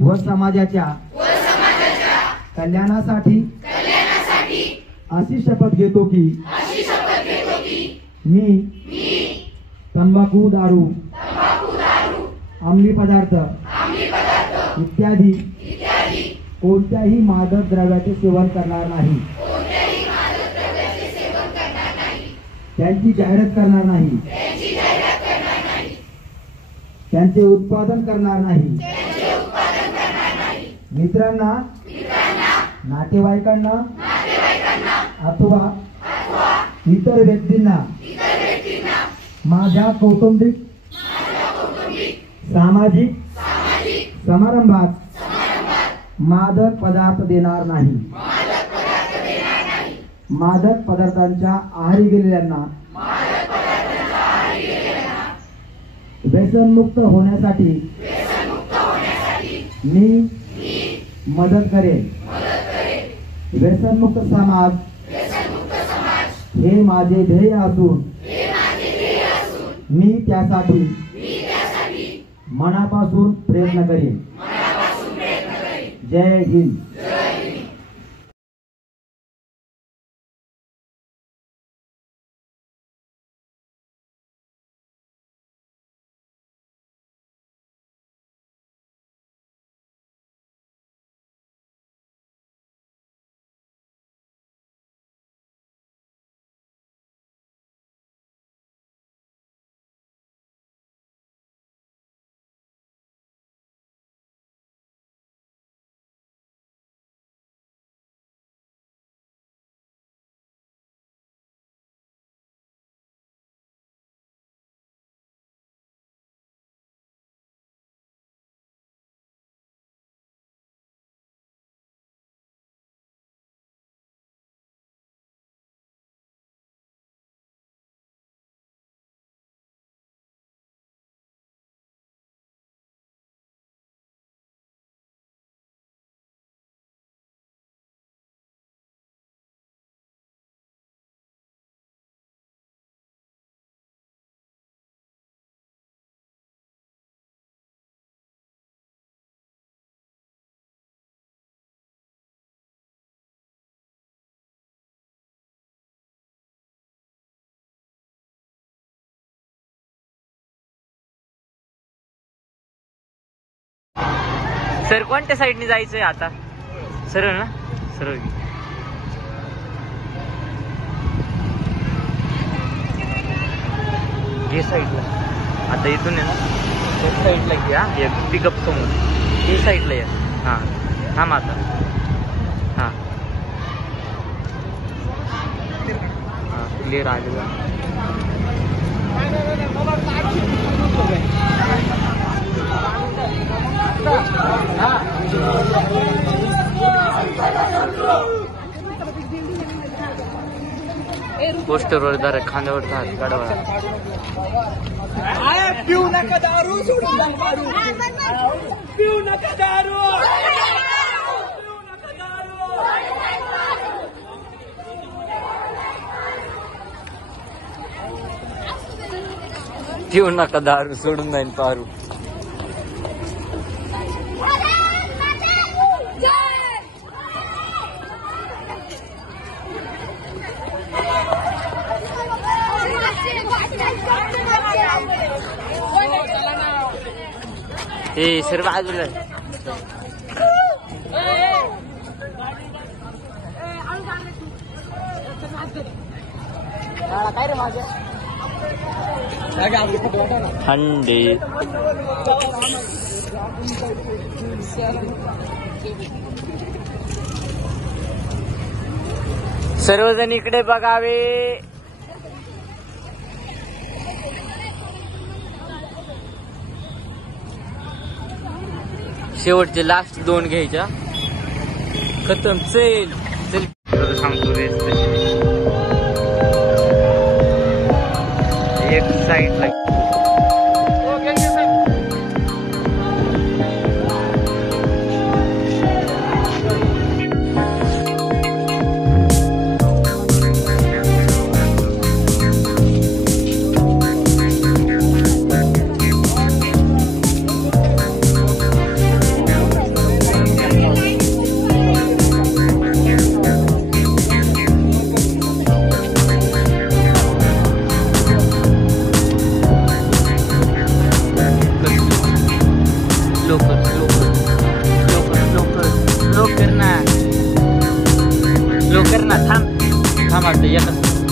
व समाजाच्या कल्याणासाठी अशी शपथ घेतो की मी तंबाखू दारू अंमली पदार्थ इत्यादी कोणत्याही मादक द्रव्याचे सेवन करणार नाही, त्यांची जाहिरात करणार नाही, त्यांचे उत्पादन करणार नाही, मित्रांना नातेवाईकांना अथवा इतर व्यक्तींना माझ्या कौटुंबिक सामाजिक समारंभात मादक पदार्थ देणार नाही, मादक पदार्थांच्या आहारी गेलेल्यांना व्यसनमुक्त होण्यासाठी मी मदत करेन। व्यसनमुक्त समाज हे माझे ध्येय असून मी त्यासाठी मनापासून प्रयत्न करेन। जय हिंद। सर कोणत्या साईडने जायचंय आता? सरळ ना, सरळ घे साईडला। आता इथून आहे ना एक साईडला घ्या, एक पिकअप समोर ही साईडला या। हां थांब आता। हां हां क्लिअर आलेला। पोस्टरवर जरा खांद्यावर हात काढवा। पिऊ नका दारू, सोडून द्या दारू, पिऊ नका दारू, पिऊ नका दारू। पिऊ नका दारू, सोडून जाईन पारू। ए सर बाजूला काय रे माझ्या थंडी। सर्वजण इकडे बघावे। शेवटचे लास्ट दोन घ्यायच्या, खतम। चल चल सांगतो रे, एक साईडला लवकर लवकर लवकर लवकर लवकर ना लवकर ना थांब थांब आता येतात